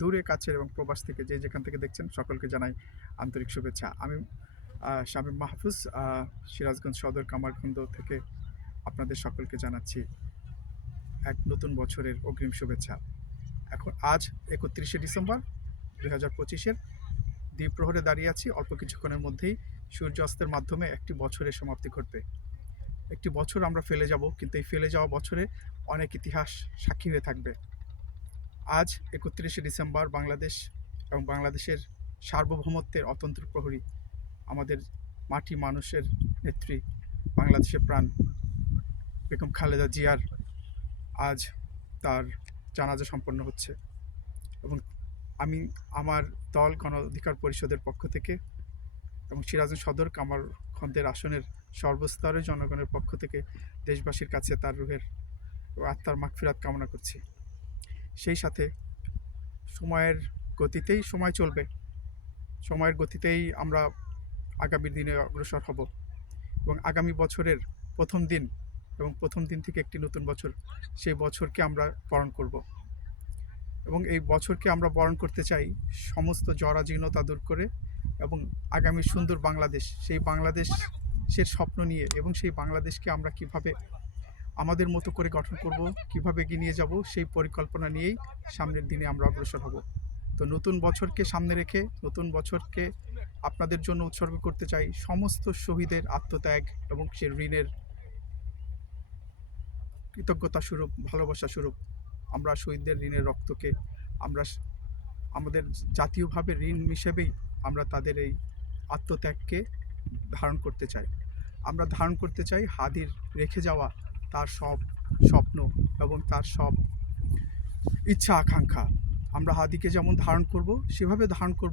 দূরে কাছের এবং প্রবাস থেকে যে যেখান থেকে দেখছেন সকলকে জানাই আন্তরিক শুভেচ্ছা। আমি শামীম মাহফুজ, সিরাজগঞ্জ সদর কামারখন্দ থেকে আপনাদের সকলকে জানাচ্ছি এক নতুন বছরের অগ্রিম শুভেচ্ছা। এখন আজ ৩১শে ডিসেম্বর ২০২৫-এর দ্বিপ্রহরে দাঁড়িয়ে আছি। অল্প কিছুক্ষণের মধ্যেই সূর্যাস্তের মাধ্যমে একটি বছরের সমাপ্তি ঘটবে। একটি বছর আমরা ফেলে যাব, কিন্তু এই ফেলে যাওয়া বছরে অনেক ইতিহাস সাক্ষী হয়ে থাকবে। আজ ৩১শে ডিসেম্বর বাংলাদেশ এবং বাংলাদেশের সার্বভৌমত্বের অতন্ত্র প্রহরী, আমাদের মাটি মানুষের নেত্রী, বাংলাদেশের প্রাণ বেগম খালেদা জিয়ার আজ তার জানাজা সম্পন্ন হচ্ছে। এবং আমি আমার দল গণ অধিকার পরিষদের পক্ষ থেকে এবং সিরাজগঞ্জ সদর কামারখন্দের আসনের সর্বস্তরের জনগণের পক্ষ থেকে দেশবাসীর কাছে তার রুহের আত্মার মাগফিরাত কামনা করছি। সেই সাথে সময়ের গতিতেই সময় চলবে, সময়ের গতিতেই আমরা আগামী দিনে অগ্রসর হব এবং আগামী বছরের প্রথম দিন এবং প্রথম দিন থেকে একটি নতুন বছর, সেই বছরকে আমরা বরণ করব এবং এই বছরকে আমরা বরণ করতে চাই সমস্ত জরাজীর্ণতা দূর করে এবং আগামী সুন্দর বাংলাদেশ, সেই বাংলাদেশের স্বপ্ন নিয়ে এবং সেই বাংলাদেশকে আমরা কিভাবে আমাদের মতো করে গঠন করব, কিভাবে এগিয়ে নিয়ে যাব, সেই পরিকল্পনা নিয়েই সামনের দিনে আমরা অগ্রসর হব। তো নতুন বছরকে সামনে রেখে নতুন বছরকে আপনাদের জন্য উৎসর্গ করতে চাই সমস্ত শহীদের আত্মত্যাগ এবং সে ঋণের কৃতজ্ঞতা স্বরূপ, ভালোবাসা স্বরূপ আমরা শহীদদের ঋণের রক্তকে আমরা আমাদের জাতীয়ভাবে ঋণ হিসেবেই আমরা তাদের এই আত্মত্যাগকে ধারণ করতে চাই। আমরা ধারণ করতে চাই হাদির রেখে যাওয়া তার সব স্বপ্ন এবং তার সব ইচ্ছা আকাঙ্ক্ষা। আমরা হাদিকে যেমন ধারণ করব সেভাবে ধারণ করব।